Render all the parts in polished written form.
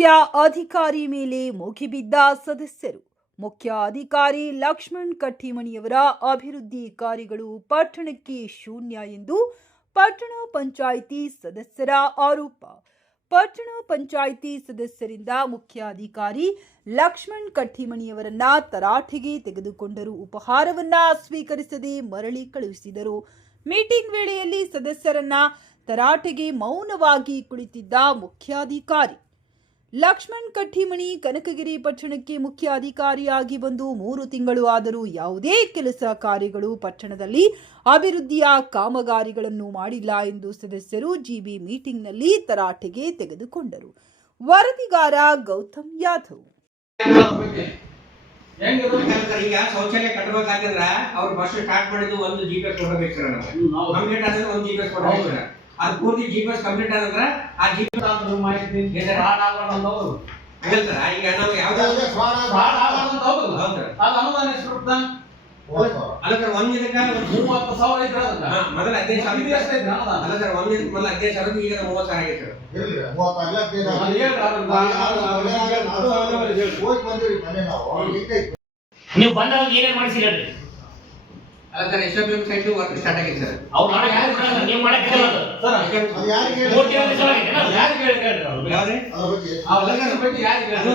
ಮುಖ್ಯ ಅಧಿಕಾರಿ ಮೇಲೆ ಮುಗಿಬಿದ್ದ ಸದಸ್ಯರು. ಮುಖ್ಯ ಅಧಿಕಾರಿ ಲಕ್ಷ್ಮಣ್ ಕಟ್ಟಿಮನಿಯವರ ಅಭಿವೃದ್ಧಿ ಕಾರ್ಯಗಳು ಪಟ್ಟಣಕ್ಕೆ ಶೂನ್ಯ ಎಂದು ಪಟ್ಟಣ ಪಂಚಾಯಿತಿ ಸದಸ್ಯರ ಆರೋಪ. ಪಟ್ಟಣ ಪಂಚಾಯಿತಿ ಸದಸ್ಯರಿಂದ ಮುಖ್ಯ ಅಧಿಕಾರಿ ಲಕ್ಷ್ಮಣ್ ಕಟ್ಟಿಮನಿಯವರನ್ನ ತರಾಟೆಗೆ ತೆಗೆದುಕೊಂಡರು. ಉಪಹಾರವನ್ನ ಸ್ವೀಕರಿಸದೆ ಮರಳಿ ಕಳುಹಿಸಿದರು. ಮೀಟಿಂಗ್ ವೇಳೆಯಲ್ಲಿ ಸದಸ್ಯರನ್ನ ತರಾಟೆಗೆ ಮೌನವಾಗಿ ಕುಳಿತಿದ್ದ ಮುಖ್ಯಾಧಿಕಾರಿ ಲಕ್ಷ್ಮಣ್ ಕಟ್ಟಿಮನಿ ಕನಕಗಿರಿ ಪಟ್ಟಣಕ್ಕೆ ಮುಖ್ಯ ಅಧಿಕಾರಿಯಾಗಿ ಬಂದು 3 ತಿಂಗಳು ಆದರೂ ಯಾವುದೇ ಕೆಲಸ ಕಾರ್ಯಗಳು ಪಟ್ಟಣದಲ್ಲಿ ಅಭಿವೃದ್ಧಿಯ ಕಾಮಗಾರಿಗಳನ್ನು ಮಾಡಿಲ್ಲ ಎಂದು ಸದಸ್ಯರು ಜಿಬಿ ಮೀಟಿಂಗ್ನಲ್ಲಿ ತರಾಟೆಗೆ ತೆಗೆದುಕೊಂಡರು. ವರದಿಗಾರ ಗೌತಮ್ ಯಾದವ್. ಈಗ ಶೌಚಾಲಯ ಕಟ್ಟಬೇಕಾದ್ರೆ ಅವ್ರು ಬಸ್ ಸ್ಟಾರ್ಟ್ ಮಾಡಿದ್ದು ಒಂದು ಜಿಪಿಎಸ್ ಕೊಡಬೇಕು ಸರ್. ನಮಗೆ ಕಂಪ್ಲೀಟ್ ಆದ್ರೆ ಒಂದು ಜಿಪಿಎಸ್ ಕೊಡಬೇಕು ಸರ್. ಅದು ಪೂರ್ತಿ ಜಿಪಿಎಸ್ ಕಂಪ್ಲೀಟ್ ಆದ್ರೆ ಆ ಜಿಪಿಎಸ್ ಮಾಹಿತಿ ಹೇಳ್ತಾರ. ಈಗ ನಾವು ಯಾವ್ದಾದ್ರು ಅನುದಾನ ಎಷ್ಟು ಅಲ್ಲ ಸರ್, ಒಂದ್ ದಿನಕ್ಕೆ 30,000 ಐತ್ರ ಮೊದಲ 15,000 ಅಲ್ಲ ಸರ್, ಒಂದ್ ದಿನಕ್ಕೆ ಮೊದಲ 15,000 ಈಗ 30,000 ಆಗೈತೆ ಸರ್. ನೀವು ಬಂದಾಗ ಏನೇನ್ ಮಾಡಿಸಿಲ್ಲ ಅಲ್ಲ ಸರ್, ಎಸ್ಎಫ್ಎಂ ಸೈಟ್ ವರ್ಕ್ ಸ್ಟಾರ್ಟ್ ಆಗೈತೆ ಸರ್. ಅವ್ರು ಮಾಡಕ್ಕೆ ನೀವು ಮಾಡಕ್ಕೆ ಸರ್ ಅದು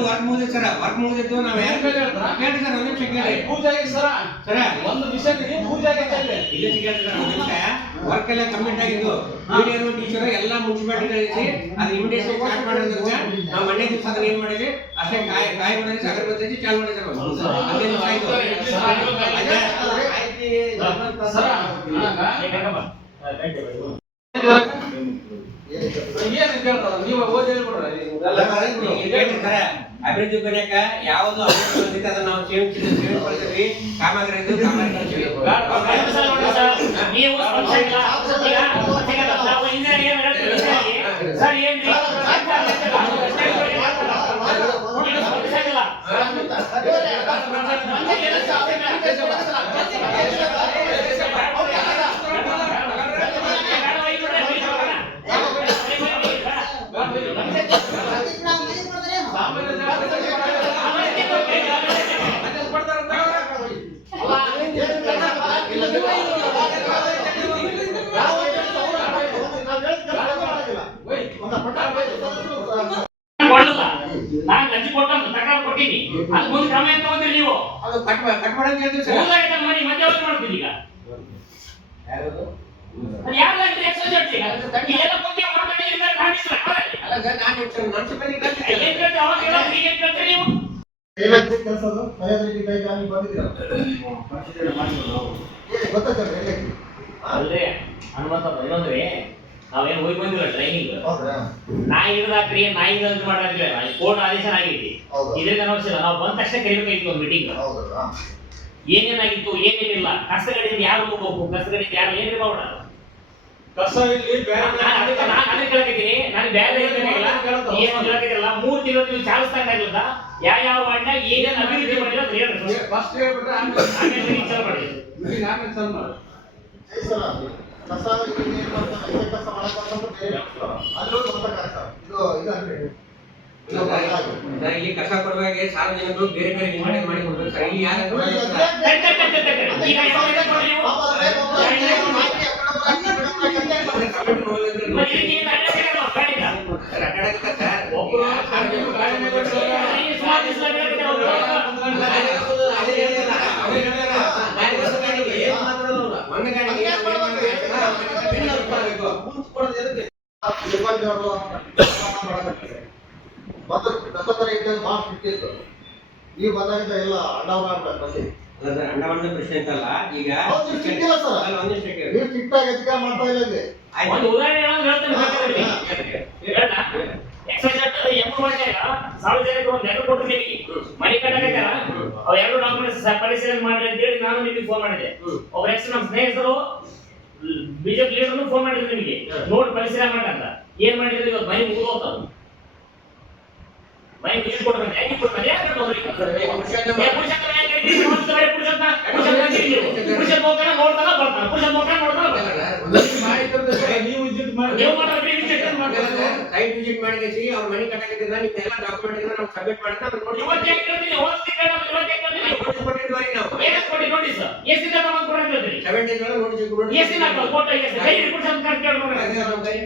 ವರ್ಕ್ ಮುಗಿದಿತ್ತು ಸರ್. ವರ್ಕ್ ಮುಗಿದಿತ್ತು ನಾವು ಯಾರು ಕೇಳಿ ಸರ್, ಒಂದ್ ನಿಮಿಷ ಕೇಳಿ. ಪೂಜೆ ಸರ್ ಸರ್ ಒಂದು ವಿಷಯ ಪೂಜೆ ಆಗೈತೆ ಇಲ್ಲಿ ಕೇಳಿ ಸರ್, ಒಂದ್ ನಿಮಿಷ. ವರ್ಕ್ ಎಲ್ಲ ಕಂಪ್ಲೀಟ್ ಆಗಿದ್ದು ಮೀಡಿಯರು ಟೀಚರ್ ಎಲ್ಲ ಮುನ್ಸಿಪಾಲಿಟಿ ಕಳಿಸಿ ಅದು ಇಮಿಡಿಯೇಟ್ಲಿ ಸ್ಟಾರ್ಟ್ ಮಾಡೋದ್ರಿಂದ ನಾವು ಮಂಡ್ಯ ದಿವಸ ಅದನ್ನ ಏನ್ ಮಾಡಿದ್ವಿ ಅಷ್ಟೇ ಕಾಯಿ ಮಾಡಿದ್ವಿ, ಅಗರಬತ್ತಿ ಚಾಲು ಮಾಡಿದ್ರು. ಅದೇ ದಿವಸ ಆಯ್ತು ಅಭಿವೃದ್ಧಿ ಬನ್ಯಾಕ ಯಾವುದು ಅಭಿವೃದ್ಧಿ ಅದನ್ನ ನಾವು ಸೇವಿಸ್ತೀವಿ. ಕಾಮಗಾರಿ ನಾನು ಅರ್ಜಿ ಕೊಟ್ಟಂತ ತಕರಾರು ಕೊಟ್ಟಿನಿ. ಅದು ಮುಂದೆ ಕ್ರಮ ಏನು ತಗೊಂಡ್ರಿ ನೀವು? ಅದು ಕಟ್ ಮಾಡಂತ ಹೇಳಿದ್ರು ಸರ್. ಹೋಗಾಯ್ತಲ್ಲ ಮನೆ ಮತ್ತೆ ಯಾವಾಗ ಮಾಡ್ತೀರಿ ಈಗ? ಯಾರದು? ಅದು ಯಾರಾಗ್ರಿ ಎಕ್ಸರ್ಸೈಸ್ ಈಗ? ಇಲ್ಲೆಲ್ಲ ಮುಂದೆ ಹೊರಗಡೆ ಇಲ್ಲ ಕಾಣಿಸ್ತಾ ಅಲ್ಲ ಸರ್, ನಾನು ಮುನ್ಸಿಪಾಲಿಟಿ ಕಳಿಸಿದ್ದೆ. ಏನ್ ಕೇಳ್ತೀರಿ ಅವಾಗ ಹೇಳೋದು ಈಗ ಏನ್ ಕೇಳ್ತೀರಿ ನೀವು? ಏನಾಗ್ತದೆ ಕೆಲಸದು ಸರಿಯಾಗಿ ಕೈ ಕಾಲಿ ಬಂದಿದ್ದೀರಾ ಪರಿಶೀಲನೆ ಮಾಡಿದ್ರು ನಾವು ಗೊತ್ತಾಗ್ತದೆ ಹೇಗೆ ಅಲ್ರಿ ಹನುಮಂತ ಇನ್ನೊಂದ್ರಿ ನಾವೇನು ಹೋಗಿ ಬಂದಿಲ್ಲ ಟ್ರೈನಿಂಗ್. ಹೌದಾ? ನಾಯಿ ಹಿಡಿದಾಕ್ರಿ ನಾಯಿ ಅಂತ ಮಾಡಿದ್ರೆ ಕೋರ್ಟ್ ಆದೇಶ ಆಗೈತಿ. ಇದ್ರಿಂದ ನಾವು ಬಂದ ತಕ್ಷಣ ಕರಿಬೇಕಾಗಿತ್ತು ಒಂದು ಮೀಟಿಂಗ್. ಹೌದಾ? ಏನೇನಾಗಿತ್ತು ಏನೇನಿಲ್ಲ, ಕಷ್ಟಗಳಿಂದ ಯಾರು ಹೋಗ್ಬೇಕು, ಕಷ್ಟಗಳಿಂದ ಯಾರು ಏನ್ರಿ ಮಾಡೋಣ. ಕಸ ಇಲ್ಲಿ ಬೇರೆ ನಾನು ಕೇಳಕತ್ತೀನಿ, ನಾನು ಬೇರೆ ಏನು ಕೇಳಕತ್ತಿರಲ್ಲ. 3 ತಿಂಗಳು ನೀವು ಚಾಲಿಸ್ತಾಗಿಲ್ಲ ಯಾವ ವಾರ್ಡ್ನಾಗ ಏನೇನು ಅಭಿವೃದ್ಧಿ ಮಾಡಿಲ್ಲ ಅಂತ ಹೇಳ್ರಿ. ಫಸ್ಟ್ ಹೇಳ್ಬಿಟ್ರೆ ಆಮೇಲೆ ವಿಚಾರ ಮಾಡಿ ಆಮೇಲೆ ಸರ್ ಮಾಡಿ ಕಸ ಏನು ಮಾಡ್ತಾರೆ ಕಸ ಮಾಡಕ್ಕಂತ ಬೇರೆ ಅಲ್ಲೂ ಗೊತ್ತಾಗ್ತದೆ. ಇದು ಅಂದ್ರೆ ಇಲ್ಲಿ ಕಸ ಕೊಡುವಾಗ ಸಾರ್ವಜನಿಕರು ಬೇರೆ ಬೇರೆ ಡಿಮಾಂಡ್ ಮಾಡಿ ಕೊಡ್ಬೇಕು ಸರ್. ಇಲ್ಲಿ ಯಾರು ಮತ್ತು ಕಸತರ ಇದ್ದಾಗ ಮಾಸ್ಕ್ ಇಟ್ಟಿತ್ತು. ನೀವು ಬಂದಾಗ ಎಲ್ಲ ಅಂಡವರ ಬಂದಿ ಅಂಡಮಾನ ಪ್ರಶ್ನೆ ಅಂತಲ್ಲ. ಈಗ ಸಿಕ್ಕಿಲ್ಲ ಸರ್, ಒಂದ್ ನಿಮಿಷ ಕೇಳಿ. ನೀವು ಸಿಕ್ಕಾಗ ಎದ್ಕ ಮಾಡ್ತಾ ಇಲ್ಲ ಇಲ್ಲಿ. ಒಂದು ಉದಾಹರಣೆ ಹೇಳ್ತೇನೆ. ಎಕ್ಸೈಸ್ ಎಂಪು ಮಾಡಿದಾಗ ಸಾರ್ವಜನಿಕರು ಒಂದು ಲೆಟರ್ ಕೊಟ್ಟರು ನಿಮಗೆ ಮನೆ ಕಟ್ಟಕತ್ತಾರ. ಅವ್ ಎರಡು ಡಾಕ್ಯುಮೆಂಟ್ಸ್ ಪರಿಶೀಲನೆ ಮಾಡಿ ಅಂತ ಹೇಳಿ ನಾನು ನಿಮಗೆ ಫೋನ್ ಮಾಡಿದೆ. ಒಬ್ಬ ಎಕ್ಸ್ ನಮ್ಮ ಸ್ನೇಹಿತರು ಬಿಜೆಪಿ ಲೀಡರ್ನು ಫೋನ್ ಮಾಡಿದ್ರು ನಿಮಗೆ, ನೋಡಿ ಪರಿಶೀಲನೆ ಮಾಡಂತ. ಏನ್ ಮಾಡಿದ್ರು ಇವತ್ತು ಮನೆ ಮುಗಿದೋಗ್ತದ. ಮನೆ ಮುಗಿಸಿ ಕೊಟ್ರೆ ಹೆಂಗೆ ಕೊಡ್ತಾರೆ ನೀವು ವಿಸಿಟ್ ಮಾಡಿ ಸೈಟ್ ವಿಸಿಟ್ ಮಾಡಿಸಿ ಅವ್ರ ಮನೆ ಕಟ್ಟಾಕಿದ್ರೆ ನಿಮ್ದೆಲ್ಲ ಡಾಕ್ಯುಮೆಂಟ್ ನಾವು ಸಬ್ಮಿಟ್ ಮಾಡ್ತಾ ಇವತ್ತೇ ಕೇಳ್ತೀನಿ, ಹೋಗ್ತಿ ಕೇಳೋದು, ಇವತ್ತೇ ಕೇಳ್ತೀನಿ. ನೋಟಿಸ್ ಕೊಟ್ಟಿದ್ವಿ ನಾವು. ಏನಕ್ಕೆ ಕೊಡಿ ನೋಟಿಸ್? ಎಷ್ಟು ದಿನ ತಗೊಂಡು ಕೊಡೋದು ಹೇಳ್ತೀರಿ? 7 days ಒಳಗೆ ನೋಟಿಸ್ ಎಷ್ಟು ದಿನ ಹಾಕೋದು? ಫೋಟೋ ಎಷ್ಟು? ಕೈ ರಿಪೋರ್ಟ್ ಅಂತ ಕೇಳ್ಕೊಂಡು ಕೊಡ್ತೀವಿ.